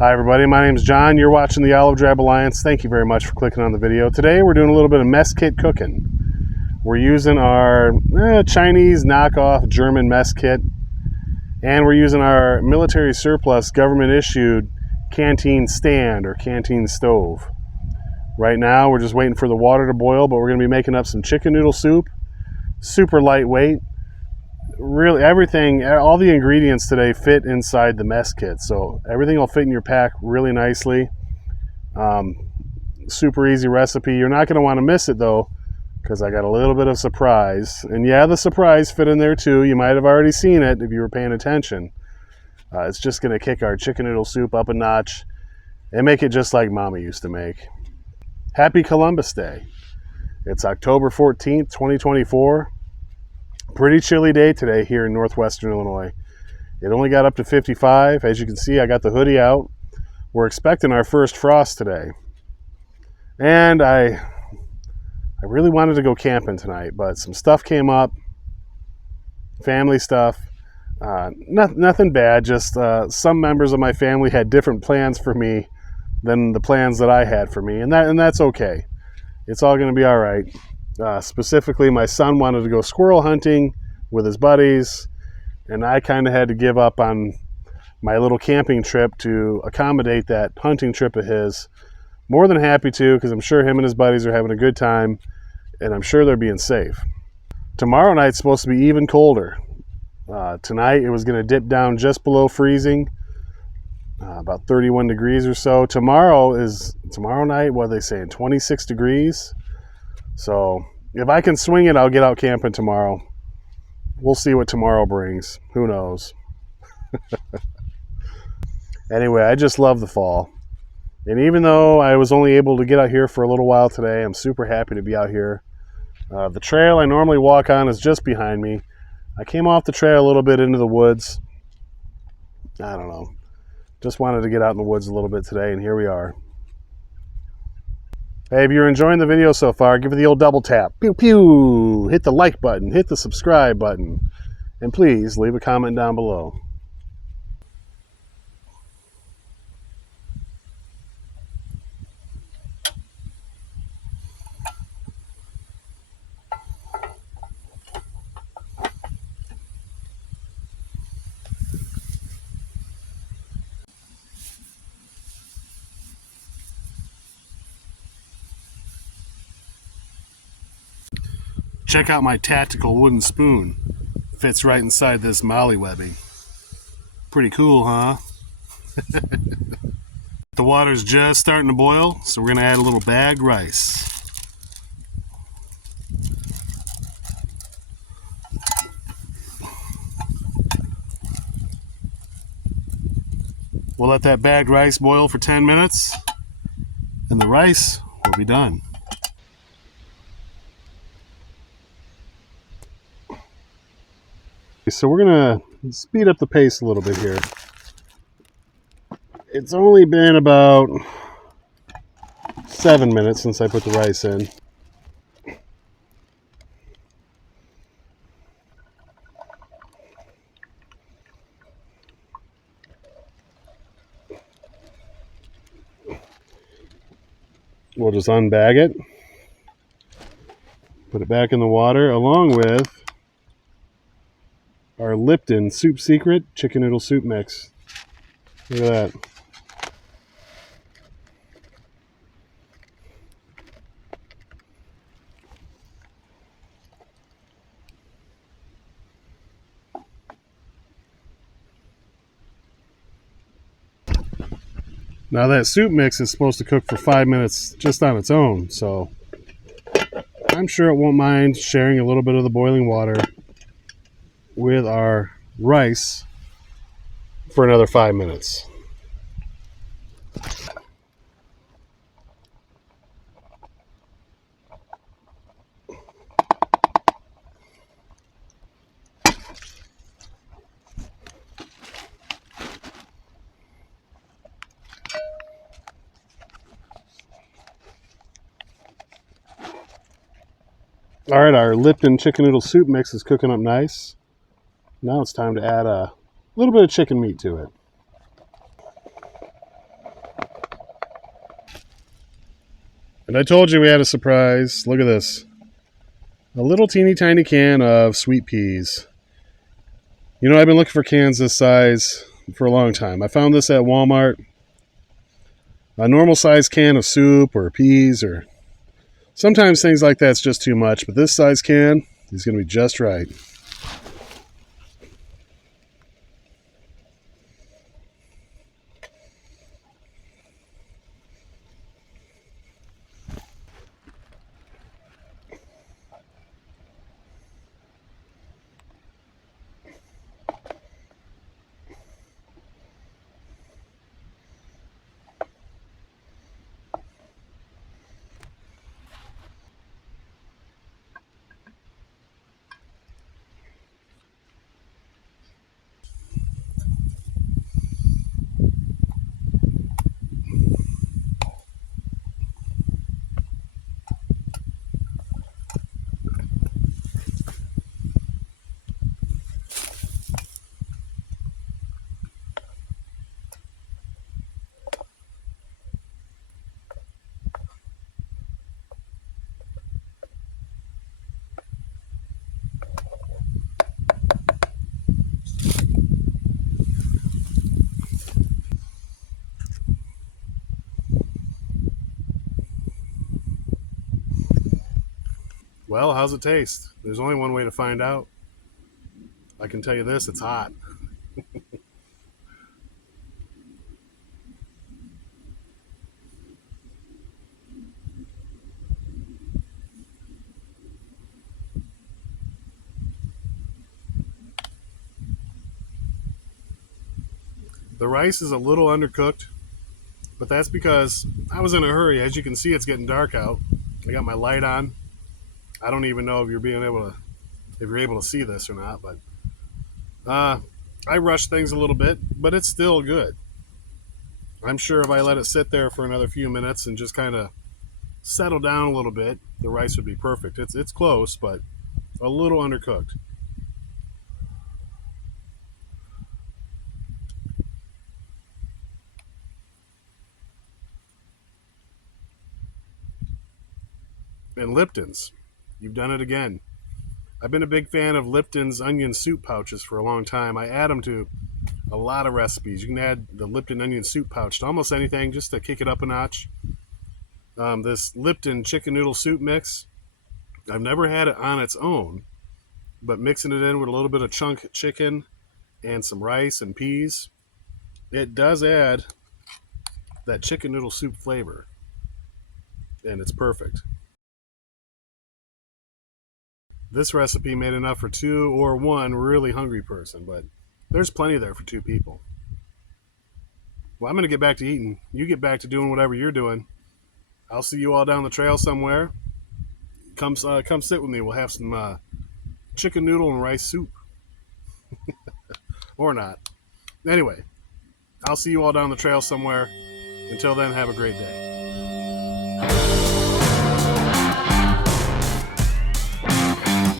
Hi everybody, my name is John. You're watching the Olive Drab Alliance. Thank you very much for clicking on the video. Today we're doing a little bit of mess kit cooking. We're using our Chinese knockoff German mess kit, and we're using our military surplus government issued canteen stand or canteen stove. Right now we're just waiting for the water to boil, but we're going to be making up some chicken noodle soup. Super lightweight. Really everything, all the ingredients today fit inside the mess kit, so everything will fit in your pack really nicely. Super easy recipe. You're not going to want to miss it though, because I got a little bit of surprise, and yeah, the surprise fit in there too. You might have already seen it if you were paying attention. It's just going to kick our chicken noodle soup up a notch and make it just like Mama used to make. Happy Columbus Day. It's October 14th 2024. Pretty chilly day today here in northwestern Illinois. It only got up to 55. As you can see, I got the hoodie out. We're expecting our first frost today. And I really wanted to go camping tonight, but some stuff came up. Family stuff. Nothing bad, just some members of my family had different plans for me than the plans that I had for me, and that's okay. It's all going to be all right. Specifically, my son wanted to go squirrel hunting with his buddies, and I kind of had to give up on my little camping trip to accommodate that hunting trip of his. More than happy to, because I'm sure him and his buddies are having a good time, and I'm sure they're being safe. Tomorrow night's supposed to be even colder. Tonight it was going to dip down just below freezing, about 31 degrees or so. Tomorrow night, what are they saying, 26 degrees? So if I can swing it, I'll get out camping tomorrow. We'll see what tomorrow brings. Who knows? Anyway, I just love the fall. And even though I was only able to get out here for a little while today, I'm super happy to be out here. The trail I normally walk on is just behind me. I came off the trail a little bit into the woods. I don't know. Just wanted to get out in the woods a little bit today, and here we are. Hey, if you're enjoying the video so far, give it the old double tap. Pew, pew! Hit the like button, hit the subscribe button, and please leave a comment down below. Check out my tactical wooden spoon. Fits right inside this mollywebbing. Pretty cool, huh? The water's just starting to boil, so we're going to add a little bagged rice. We'll let that bagged rice boil for 10 minutes, and the rice will be done. So we're going to speed up the pace a little bit here. It's only been about 7 minutes since I put the rice in. We'll just unbag it, put it back in the water along with our Lipton Soup Secret chicken noodle soup mix. Look at that. Now that soup mix is supposed to cook for 5 minutes just on its own, so I'm sure it won't mind sharing a little bit of the boiling water with our rice for another 5 minutes. All right, our Lipton chicken noodle soup mix is cooking up nice. Now it's time to add a little bit of chicken meat to it. And I told you we had a surprise. Look at this. A little teeny tiny can of sweet peas. You know, I've been looking for cans this size for a long time. I found this at Walmart. A normal size can of soup or peas, or sometimes things like that's just too much, but this size can is going to be just right. Well, how's it taste? There's only one way to find out. I can tell you this, it's hot. The rice is a little undercooked, but that's because I was in a hurry. As you can see, it's getting dark out. I got my light on. I don't even know if you're able to see this or not, but uh, I rushed things a little bit, but it's still good. I'm sure if I let it sit there for another few minutes and just kind of settle down a little bit, the rice would be perfect. It's close, but a little undercooked. And Lipton's, you've done it again. I've been a big fan of Lipton's onion soup pouches for a long time. I add them to a lot of recipes. You can add the Lipton onion soup pouch to almost anything just to kick it up a notch. This Lipton chicken noodle soup mix, I've never had it on its own, but mixing it in with a little bit of chunk chicken and some rice and peas, it does add that chicken noodle soup flavor, and it's perfect. This recipe made enough for two or one really hungry person, but there's plenty there for two people. Well, I'm going to get back to eating. You get back to doing whatever you're doing. I'll see you all down the trail somewhere. Come sit with me. We'll have some chicken noodle and rice soup, or not. Anyway, I'll see you all down the trail somewhere. Until then, have a great day.